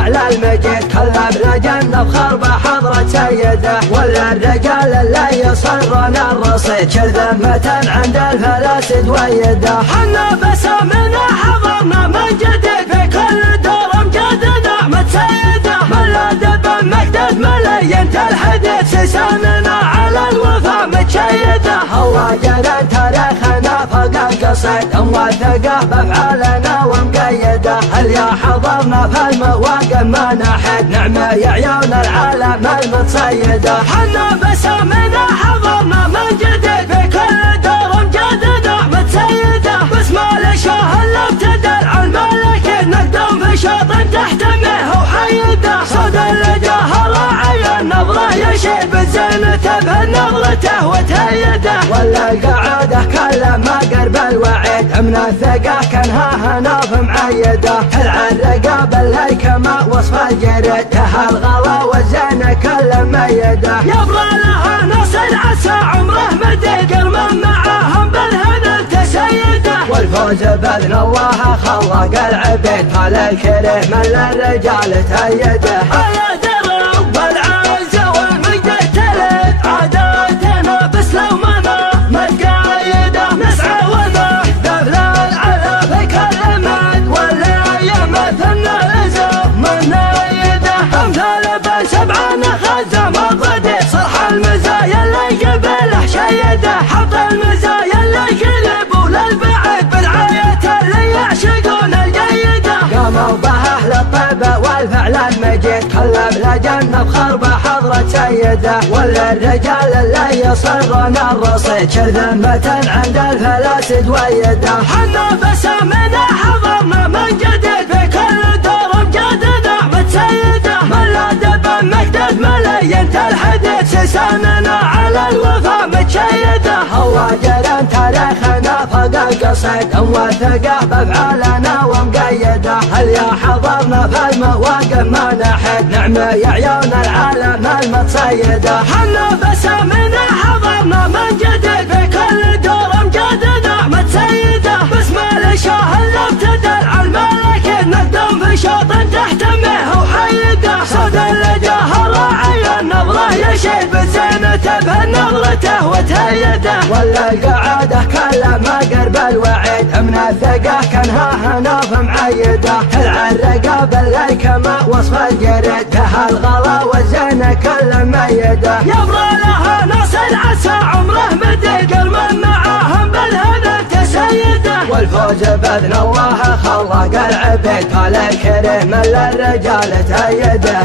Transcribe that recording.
والفعل المجيد كله بلجنة بخر بحضرة سيده. ولا الرجال اللي يصرون الرصيد شل ذمة عند الفلاسد ويده. حنا بسامنا حضرنا من جديد في كل دور مجدنا متسيده. ملاد بمجدد ملايين الحديث سيساننا على الوفا متشيده. الله جنان تاريخنا فوق القصيد موثقه بافعالنا ومقيده. هل يا حضرنا في المواقف ما نحد نعمه يا عيون العالم المتصيده. حنا بسامنا حضرنا من جديد في كل دور مجدنا متسيده. باسم الشاه اللي ابتدى الملك نقدم في شوط تحتمه وحيده. صوت الجاه راعي النظره يشيب زينته بنظرته وتهيده. ولا القعاده كل ما قرب الوعيد من الثقه كانها هناف معيده. العرقاب اللي كما وصف الجريد الغلا والزينه كل ميده. يبرى لها نصر عسى عمره مديد قرمن معاهم بالهنا تسيده. والفوز باذن الله خلق العبيد هذا الكريم من الرجال تأيده. المزايا اللي قبله شيده. حط المزايا اللي قلبوا للبعيد بالعاية اللي يعشقون الجيده. قاموا به اهل الطيبه والفعل المجيد كله بلجنه بخر بحضره سيده. ولا الرجال اللي يصرون الرصيد شل ذمة عند الفلاسد ويده. حنا بسامنا حضرنا من جديد في كل دور مجدنا متسيده. ملاد بمجدد ملايين الحديث سيساننا على الوفا متشيده. الله جران تاريخنا فوق القصيد موثقه بافعالنا ومقيده. هل يا حضرنا في المواقف ما نحد نعمه يا عيون العالم المتصيده. حنا بسامنا حضرنا من جديد في كل دور مجدنا متسيده. باسم الشاه اللي ابتدى الملك نقدم في شوط تحتمه وحيده. صوت الجاه راعي النظره يشيب زينته بنظرته وتهيده. ولا القعاده كل ما قرب الوعيد من الثقه كانها هناف معيده. العرقاب اللي كما وصف الجريد الغلا والزينه كل ميده. يبرى لها نصر عسى عمره مديد قرمن معاهم بالهنا تسيده. والفوز باذن الله خلق العبيد هذا الكريم من الرجال تأيده.